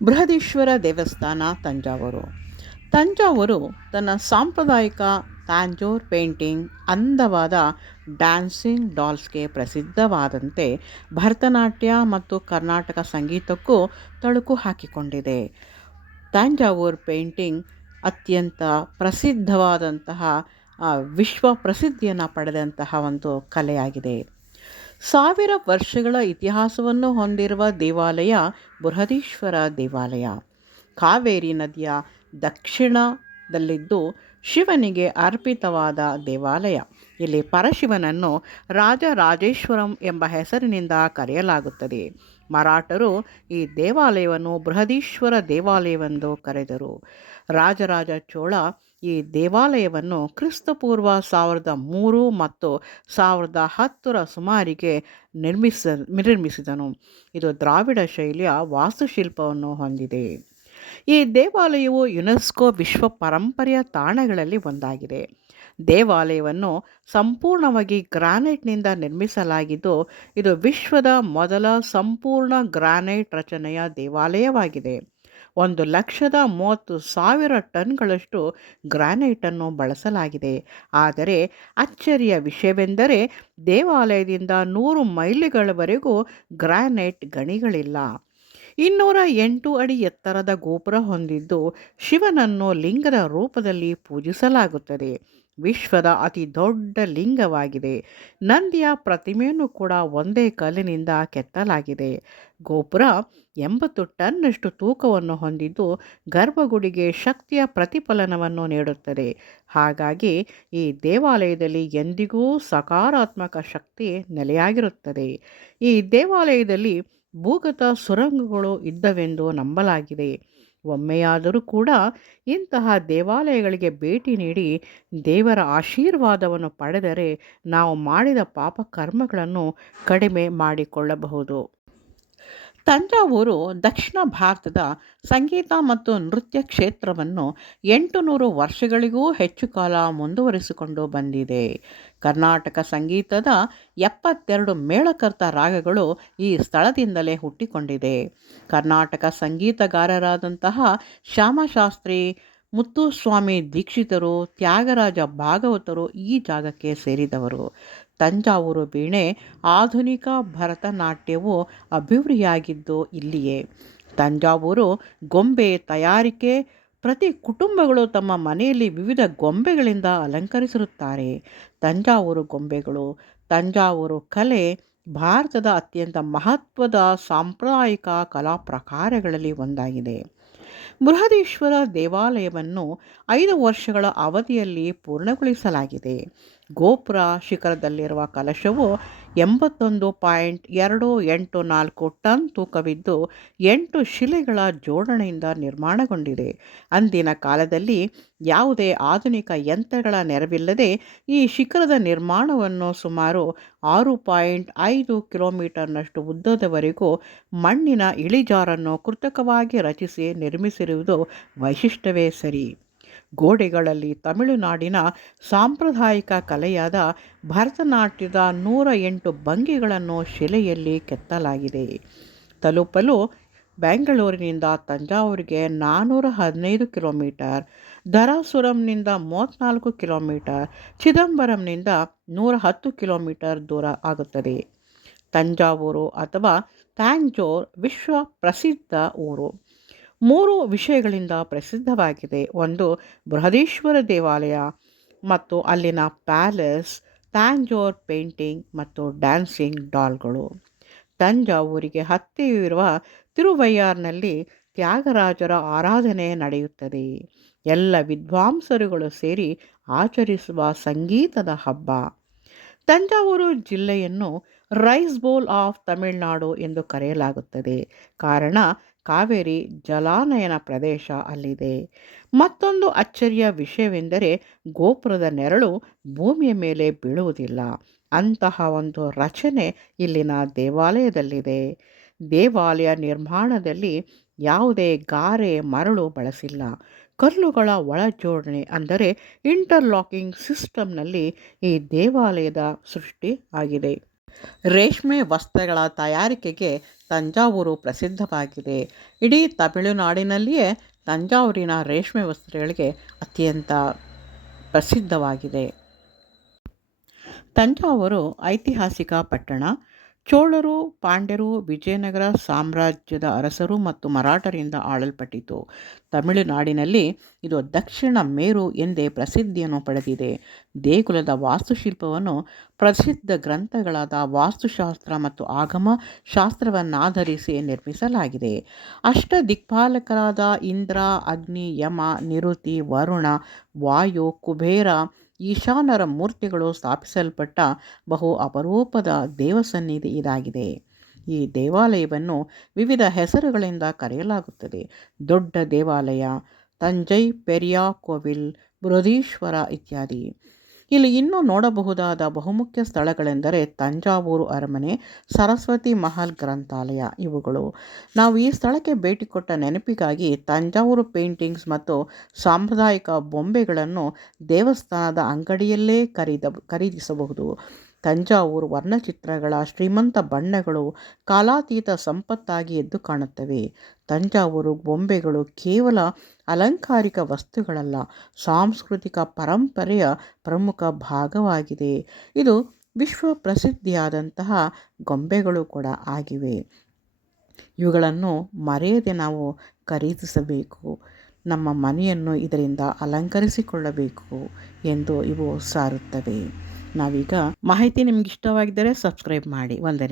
ಬೃಹದೀಶ್ವರ ದೇವಸ್ಥಾನ ತಂಜಾವೂರು. ತಂಜಾವೂರು ತನ್ನ ಸಾಂಪ್ರದಾಯಿಕ ತಾಂಜೋರ್ ಪೇಂಟಿಂಗ್, ಅಂದವಾದ ಡ್ಯಾನ್ಸಿಂಗ್ ಡಾಲ್ಸ್ಗೆ ಪ್ರಸಿದ್ಧವಾದಂತೆ ಭರತನಾಟ್ಯ ಮತ್ತು ಕರ್ನಾಟಕ ಸಂಗೀತಕ್ಕೂ ತಳುಕು ಹಾಕಿಕೊಂಡಿದೆ. ತಂಜಾವೂರು ಪೇಂಟಿಂಗ್ ಅತ್ಯಂತ ಪ್ರಸಿದ್ಧವಾದಂತಹ ವಿಶ್ವ ಪ್ರಸಿದ್ಧಿಯನ್ನು ಪಡೆದಂತಹ ಒಂದು ಕಲೆಯಾಗಿದೆ. 1000 ವರ್ಷಗಳ ಇತಿಹಾಸವನ್ನು ಹೊಂದಿರುವ ದೇವಾಲಯ ಬೃಹದೀಶ್ವರ ದೇವಾಲಯ ಕಾವೇರಿ ನದಿಯ ದಕ್ಷಿಣದಲ್ಲಿದ್ದು ಶಿವನಿಗೆ ಅರ್ಪಿತವಾದ ದೇವಾಲಯ. ಇಲ್ಲಿ ಪರಶಿವನನ್ನು ರಾಜರಾಜೇಶ್ವರಂ ಎಂಬ ಹೆಸರಿನಿಂದ ಕರೆಯಲಾಗುತ್ತದೆ. ಮರಾಠರು ಈ ದೇವಾಲಯವನ್ನು ಬೃಹದೀಶ್ವರ ದೇವಾಲಯವೆಂದು ಕರೆದರು. ರಾಜರಾಜ ಚೋಳ ಈ ದೇವಾಲಯವನ್ನು ಕ್ರಿಸ್ತಪೂರ್ವ 1003 ಮತ್ತು 1010 ಸುಮಾರಿಗೆ ನಿರ್ಮಿಸಿದನು. ಇದು ದ್ರಾವಿಡ ಶೈಲಿಯ ವಾಸ್ತುಶಿಲ್ಪವನ್ನು ಹೊಂದಿದೆ. ಈ ದೇವಾಲಯವು ಯುನೆಸ್ಕೋ ವಿಶ್ವ ಪರಂಪರೆಯ ತಾಣಗಳಲ್ಲಿ ಒಂದಾಗಿದೆ. ದೇವಾಲಯವನ್ನು ಸಂಪೂರ್ಣವಾಗಿ ಗ್ರಾನೈಟ್ನಿಂದ ನಿರ್ಮಿಸಲಾಗಿದ್ದು, ಇದು ವಿಶ್ವದ ಮೊದಲ ಸಂಪೂರ್ಣ ಗ್ರಾನೈಟ್ ರಚನೆಯ ದೇವಾಲಯವಾಗಿದೆ. 1,30,000 ಟನ್ಗಳಷ್ಟು ಗ್ರಾನೈಟನ್ನು ಬಳಸಲಾಗಿದೆ. ಆದರೆ ಅಚ್ಚರಿಯ ವಿಷಯವೆಂದರೆ ದೇವಾಲಯದಿಂದ 100 ಮೈಲಿಗಳವರೆಗೂ ಗ್ರಾನೈಟ್ ಗಣಿಗಳಿಲ್ಲ. 208 ಅಡಿ ಎತ್ತರದ ಗೋಪುರ ಹೊಂದಿದ್ದು ಶಿವನನ್ನು ಲಿಂಗದ ರೂಪದಲ್ಲಿ ಪೂಜಿಸಲಾಗುತ್ತದೆ. ವಿಶ್ವದ ಅತಿ ದೊಡ್ಡ ಲಿಂಗವಾಗಿದೆ. ನಂದಿಯ ಪ್ರತಿಮೆಯನ್ನು ಕೂಡ ಒಂದೇ ಕಲ್ಲಿನಿಂದ ಕೆತ್ತಲಾಗಿದೆ. ಗೋಪುರ 80 ಟನ್ನಷ್ಟು ತೂಕವನ್ನು ಹೊಂದಿದ್ದು ಗರ್ಭಗುಡಿಗೆ ಶಕ್ತಿಯ ಪ್ರತಿಫಲನವನ್ನು ನೀಡುತ್ತದೆ. ಹಾಗಾಗಿ ಈ ದೇವಾಲಯದಲ್ಲಿ ಎಂದಿಗೂ ಸಕಾರಾತ್ಮಕ ಶಕ್ತಿ ನೆಲೆಯಾಗಿರುತ್ತದೆ. ಈ ದೇವಾಲಯದಲ್ಲಿ ಭೂಗತ ಸುರಂಗಗಳು ಇದ್ದವೆಂದು ನಂಬಲಾಗಿದೆ. ಒಮ್ಮೆಯಾದರೂ ಕೂಡ ಇಂತಹ ದೇವಾಲಯಗಳಿಗೆ ಭೇಟಿ ನೀಡಿ ದೇವರ ಆಶೀರ್ವಾದವನ್ನು ಪಡೆದರೆ ನಾವು ಮಾಡಿದ ಪಾಪ ಕರ್ಮಗಳನ್ನು ಕಡಿಮೆ ಮಾಡಿಕೊಳ್ಳಬಹುದು. ತಂಜಾವೂರು ದಕ್ಷಿಣ ಭಾರತದ ಸಂಗೀತ ಮತ್ತು ನೃತ್ಯ ಕ್ಷೇತ್ರವನ್ನು 800 ವರ್ಷಗಳಿಗೂ ಹೆಚ್ಚು ಕಾಲ ಮುಂದುವರಿಸಿಕೊಂಡು ಬಂದಿದೆ. ಕರ್ನಾಟಕ ಸಂಗೀತದ 72 ಮೇಳಕರ್ತ ರಾಗಗಳು ಈ ಸ್ಥಳದಿಂದಲೇ ಹುಟ್ಟಿಕೊಂಡಿದೆ. ಕರ್ನಾಟಕ ಸಂಗೀತಗಾರರಾದಂತಹ ಶ್ಯಾಮಶಾಸ್ತ್ರಿ, ಮುತ್ತುಸ್ವಾಮಿ ದೀಕ್ಷಿತರು, ತ್ಯಾಗರಾಜ ಭಾಗವತರು ಈ ಜಾಗಕ್ಕೆ ಸೇರಿದವರು. ತಂಜಾವೂರು ವೀಣೆ ಆಧುನಿಕ ಭರತನಾಟ್ಯವು ಅಭಿವೃದ್ಧಿಯಾಗಿದ್ದು ಇಲ್ಲಿಯೇ. ತಂಜಾವೂರು ಗೊಂಬೆ ತಯಾರಿಕೆ ಪ್ರತಿ ಕುಟುಂಬಗಳು ತಮ್ಮ ಮನೆಯಲ್ಲಿ ವಿವಿಧ ಗೊಂಬೆಗಳಿಂದ ಅಲಂಕರಿಸಿರುತ್ತಾರೆ. ತಂಜಾವೂರು ಗೊಂಬೆಗಳು, ತಂಜಾವೂರು ಕಲೆ ಭಾರತದ ಅತ್ಯಂತ ಮಹತ್ವದ ಸಾಂಪ್ರದಾಯಿಕ ಕಲಾ ಪ್ರಕಾರಗಳಲ್ಲಿ ಒಂದಾಗಿದೆ. ಬೃಹದೀಶ್ವರ ದೇವಾಲಯವನ್ನು 5 ವರ್ಷಗಳ ಅವಧಿಯಲ್ಲಿ ಪೂರ್ಣಗೊಳಿಸಲಾಗಿದೆ. ಗೋಪುರ ಶಿಖರದಲ್ಲಿರುವ ಕಲಶವು 81.284 ಟನ್ ತೂಕವಿದ್ದು 8 ಶಿಲೆಗಳ ಜೋಡಣೆಯಿಂದ ನಿರ್ಮಾಣಗೊಂಡಿದೆ. ಅಂದಿನ ಕಾಲದಲ್ಲಿ ಯಾವುದೇ ಆಧುನಿಕ ಯಂತ್ರಗಳ ನೆರವಿಲ್ಲದೆ ಈ ಶಿಖರದ ನಿರ್ಮಾಣವನ್ನು ಸುಮಾರು 6.5 ಕಿಲೋಮೀಟರ್ನಷ್ಟು ಉದ್ದದವರೆಗೂ ಮಣ್ಣಿನ ಇಳಿಜಾರನ್ನು ಕೃತಕವಾಗಿ ರಚಿಸಿ ನಿರ್ಮಿಸಿರುವುದು ವೈಶಿಷ್ಟ್ಯವೇ ಸರಿ. ಗೋಡೆಗಳಲ್ಲಿ ತಮಿಳುನಾಡಿನ ಸಾಂಪ್ರದಾಯಿಕ ಕಲೆಯಾದ ಭರತನಾಟ್ಯದ 108 ಭಂಗಿಗಳನ್ನು ಶಿಲೆಯಲ್ಲಿ ಕೆತ್ತಲಾಗಿದೆ. ತಲುಪಲು ಬೆಂಗಳೂರಿನಿಂದ ತಂಜಾವೂರಿಗೆ 415 ಕಿಲೋಮೀಟರ್, ಧರಾಸುರಂನಿಂದ 34 ಕಿಲೋಮೀಟರ್, ಚಿದಂಬರಂನಿಂದ 110 ಕಿಲೋಮೀಟರ್ ದೂರ ಆಗುತ್ತದೆ. ತಂಜಾವೂರು ಅಥವಾ ತಾಂಜೋರ್ ವಿಶ್ವ ಪ್ರಸಿದ್ಧ ಊರು 3 ವಿಷಯಗಳಿಂದ ಪ್ರಸಿದ್ಧವಾಗಿದೆ. ಒಂದು, ಬೃಹದೀಶ್ವರ ದೇವಾಲಯ ಮತ್ತು ಅಲ್ಲಿನ ಪ್ಯಾಲೇಸ್, ತಾಂಜೋರ್ ಪೇಂಟಿಂಗ್ ಮತ್ತು ಡ್ಯಾನ್ಸಿಂಗ್ ಡಾಲ್ಗಳು. ತಂಜಾವೂರಿಗೆ ಹತ್ತಿರವಿರುವ ತಿರುವಯ್ಯಾರ್ನಲ್ಲಿ ತ್ಯಾಗರಾಜರ ಆರಾಧನೆ ನಡೆಯುತ್ತದೆ. ಎಲ್ಲ ವಿದ್ವಾಂಸರುಗಳು ಸೇರಿ ಆಚರಿಸುವ ಸಂಗೀತದ ಹಬ್ಬ. ತಂಜಾವೂರು ಜಿಲ್ಲೆಯನ್ನು ರೈಸ್ ಬೌಲ್ ಆಫ್ ತಮಿಳುನಾಡು ಎಂದು ಕರೆಯಲಾಗುತ್ತದೆ. ಕಾರಣ ಕಾವೇರಿ ಜಲಾನಯನ ಪ್ರದೇಶ ಅಲ್ಲಿದೆ. ಮತ್ತೊಂದು ಅಚ್ಚರಿಯ ವಿಷಯವೆಂದರೆ ಗೋಪುರದ ನೆರಳು ಭೂಮಿಯ ಮೇಲೆ ಬೀಳುವುದಿಲ್ಲ. ಅಂತಹ ಒಂದು ರಚನೆ ಇಲ್ಲಿನ ದೇವಾಲಯದಲ್ಲಿದೆ. ದೇವಾಲಯ ನಿರ್ಮಾಣದಲ್ಲಿ ಯಾವುದೇ ಗಾರೆ ಮರಳು ಬಳಸಿಲ್ಲ. ಕಲ್ಲುಗಳ ಒಳಜೋಡಣೆ ಅಂದರೆ ಇಂಟರ್ಲಾಕಿಂಗ್ ಸಿಸ್ಟಮ್ನಲ್ಲಿ ಈ ದೇವಾಲಯದ ಸೃಷ್ಟಿ ಆಗಿದೆ. ರೇಷ್ಮೆ ವಸ್ತ್ರಗಳ ತಯಾರಿಕೆಗೆ ತಂಜಾವೂರು ಪ್ರಸಿದ್ಧವಾಗಿದೆ. ಇಡೀ ತಮಿಳುನಾಡಿನಲ್ಲಿಯೇ ತಂಜಾವೂರಿನ ರೇಷ್ಮೆ ವಸ್ತ್ರಗಳಿಗೆ ಅತ್ಯಂತ ಪ್ರಸಿದ್ಧವಾಗಿದೆ. ತಂಜಾವೂರು ಐತಿಹಾಸಿಕ ಪಟ್ಟಣ. ಚೋಳರು, ಪಾಂಡ್ಯರು, ವಿಜಯನಗರ ಸಾಮ್ರಾಜ್ಯದ ಅರಸರು ಮತ್ತು ಮರಾಠರಿಂದ ಆಳಲ್ಪಟ್ಟಿತು. ತಮಿಳುನಾಡಿನಲ್ಲಿ ಇದು ದಕ್ಷಿಣ ಮೇರು ಎಂದೇ ಪ್ರಸಿದ್ಧಿಯನ್ನು ಪಡೆದಿದೆ. ದೇಗುಲದ ವಾಸ್ತುಶಿಲ್ಪವನ್ನು ಪ್ರಸಿದ್ಧ ಗ್ರಂಥಗಳಾದ ವಾಸ್ತುಶಾಸ್ತ್ರ ಮತ್ತು ಆಗಮ ಶಾಸ್ತ್ರವನ್ನಾಧರಿಸಿ ನಿರ್ಮಿಸಲಾಗಿದೆ. ಅಷ್ಟದಿಕ್ಪಾಲಕರಾದ ಇಂದ್ರ, ಅಗ್ನಿ, ಯಮ, ನಿರುತಿ, ವರುಣ, ವಾಯು, ಕುಬೇರ, ಈಶಾನರ ಮೂರ್ತಿಗಳು ಸ್ಥಾಪಿಸಲ್ಪಟ್ಟ ಬಹು ಅಪರೂಪದ ದೇವಸನ್ನಿಧಿ ಇದಾಗಿದೆ. ಈ ದೇವಾಲಯವನ್ನು ವಿವಿಧ ಹೆಸರುಗಳಿಂದ ಕರೆಯಲಾಗುತ್ತದೆ. ದೊಡ್ಡ ದೇವಾಲಯ, ತಂಜೈ ಪೆರಿಯಾ ಕೋವಿಲ್, ಬೃಹದೀಶ್ವರ ಇತ್ಯಾದಿ. ಇಲ್ಲಿ ಇನ್ನೂ ನೋಡಬಹುದಾದ ಬಹುಮುಖ್ಯ ಸ್ಥಳಗಳೆಂದರೆ ತಂಜಾವೂರು ಅರಮನೆ, ಸರಸ್ವತಿ ಮಹಲ್ ಗ್ರಂಥಾಲಯ ಇವುಗಳು. ನಾವು ಈ ಸ್ಥಳಕ್ಕೆ ಭೇಟಿ ಕೊಟ್ಟ ನೆನಪಿಗಾಗಿ ತಂಜಾವೂರು ಪೇಂಟಿಂಗ್ಸ್ ಮತ್ತು ಸಾಂಪ್ರದಾಯಿಕ ಬೊಂಬೆಗಳನ್ನು ದೇವಸ್ಥಾನದ ಅಂಗಡಿಯಲ್ಲೇ ಖರೀದಿಸಬಹುದು. ತಂಜಾವೂರು ವರ್ಣಚಿತ್ರಗಳ ಶ್ರೀಮಂತ ಬಣ್ಣಗಳು ಕಾಲಾತೀತ ಸಂಪತ್ತಾಗಿ ಎದ್ದು ಕಾಣುತ್ತವೆ. ತಂಜಾವೂರು ಬೊಂಬೆಗಳು ಕೇವಲ ಅಲಂಕಾರಿಕ ವಸ್ತುಗಳಲ್ಲ, ಸಾಂಸ್ಕೃತಿಕ ಪರಂಪರೆಯ ಪ್ರಮುಖ ಭಾಗವಾಗಿದೆ. ಇದು ವಿಶ್ವ ಪ್ರಸಿದ್ಧಿಯಾದಂತಹ ಗೊಂಬೆಗಳು ಕೂಡ ಆಗಿವೆ. ಇವುಗಳನ್ನು ಮರೆಯದೆ ನಾವು ಖರೀದಿಸಬೇಕು. ನಮ್ಮ ಮನೆಯನ್ನು ಇದರಿಂದ ಅಲಂಕರಿಸಿಕೊಳ್ಳಬೇಕು ಎಂದು ಇವು ಸಾರುತ್ತವೆ. ನಾವೀಗ ಮಾಹಿತಿ ನಿಮ್ಗೆ ಇಷ್ಟವಾಗಿದ್ದರೆ ಸಬ್ಸ್ಕ್ರೈಬ್ ಮಾಡಿ. ವಂದನೆ.